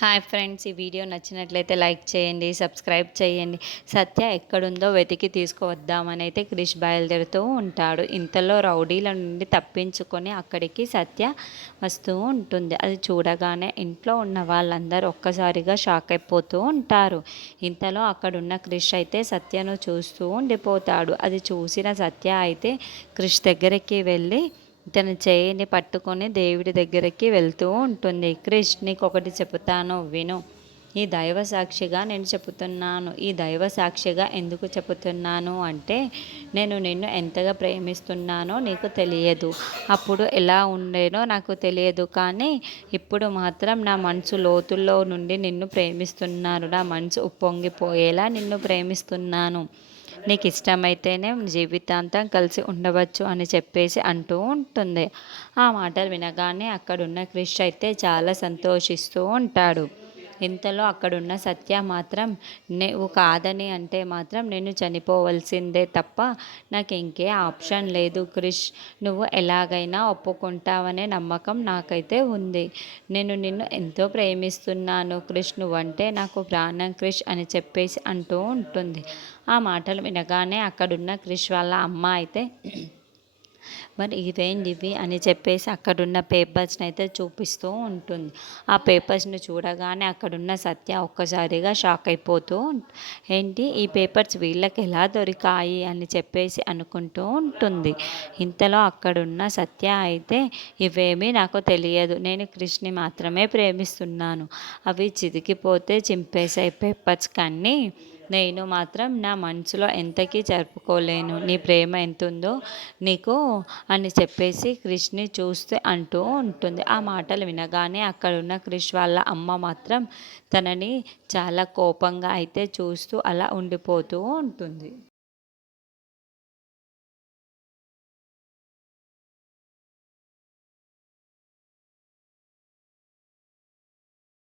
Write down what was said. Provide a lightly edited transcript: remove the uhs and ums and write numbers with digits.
Hi friends, ఈ video నచ్చినట్లయితే like చేయండి, సబ్స్క్రైబ్ చేయండి. సత్య ఎక్కడుందో వెతికి తీసుకువద్దామని అయితే క్రిష్ బయలుదేరుతూ ఉంటాడు. ఇంతలో రౌడీల నుండి తప్పించుకొని అక్కడికి సత్య వస్తూ ఉంటుంది. అది చూడగానే ఇంట్లో ఉన్న వాళ్ళందరూ ఒక్కసారిగా షాక్ అయిపోతూ ఉంటారు. ఇంతలో అక్కడున్న క్రిష్ అయితే సత్యను చూస్తూ ఉండిపోతాడు. అది చూసిన సత్య అయితే క్రిష్ దగ్గరికి వెళ్ళి తన చేయిని పట్టుకొని దేవుడి దగ్గరికి వెళ్తూ ఉంటుంది. క్రిష్, నీకు ఒకటి చెబుతాను విను. ఈ దైవ సాక్షిగా నేను చెబుతున్నాను. ఈ దైవ సాక్షిగా ఎందుకు చెబుతున్నాను అంటే, నేను నిన్ను ఎంతగా ప్రేమిస్తున్నానో నీకు తెలియదు. అప్పుడు ఎలా ఉండేనో నాకు తెలియదు, కానీ ఇప్పుడు మాత్రం నా మనసు లోతుల్లో నుండి నిన్ను ప్రేమిస్తున్నాను. నా మనసు ఉప్పొంగిపోయేలా నిన్ను ప్రేమిస్తున్నాను. నీకు ఇష్టమైతేనే జీవితాంతం కలిసి ఉండవచ్చు అని చెప్పేసి అంటూ ఉంటుంది. ఆ మాటలు వినగానే అక్కడున్న క్రిష్ అయితే చాలా సంతోషిస్తూ ఉంటాడు. ఇంతలో అక్కడున్న సత్య మాత్రం, నువ్వు కాదని అంటే మాత్రం నేను చనిపోవలసిందే తప్ప నాకు ఇంకే ఆప్షన్ లేదు క్రిష్. నువ్వు ఎలాగైనా ఒప్పుకుంటావనే నమ్మకం నాకైతే ఉంది. నేను నిన్ను ఎంతో ప్రేమిస్తున్నాను క్రిష్, నువ్వంటే నాకు ప్రాణం క్రిష్ అని చెప్పేసి అంటూ ఉంటుంది. ఆ మాటలు వినగానే అక్కడున్న క్రిష్ వాళ్ళ అమ్మ అయితే, మరి ఇవేంటివి అని చెప్పేసి అక్కడున్న పేపర్స్ని అయితే చూపిస్తూ ఉంటుంది. ఆ పేపర్స్ని చూడగానే అక్కడున్న సత్య ఒక్కసారిగా షాక్ అయిపోతూ ఏంటి ఈ పేపర్స్ వీళ్ళకి ఎలా దొరికాయి అని చెప్పేసి అనుకుంటూ ఉంటుంది. ఇంతలో అక్కడున్న సత్య అయితే, ఇవేమీ నాకు తెలియదు, నేను కృష్ణని మాత్రమే ప్రేమిస్తున్నాను. అవి చితికిపోతే చింపేసాయి పేపర్స్, కానీ నేను మాత్రం నా మనసులో ఎంతకీ జరుపుకోలేను. నీ ప్రేమ ఎంతుందో నీకు అని చెప్పేసి క్రిష్ని చూస్తే అంటూ ఉంటుంది. ఆ మాటలు వినగానే అక్కడున్న క్రిష్ వాళ్ళ అమ్మ మాత్రం తనని చాలా కోపంగా అయితే చూస్తూ అలా ఉండిపోతూ ఉంటుంది.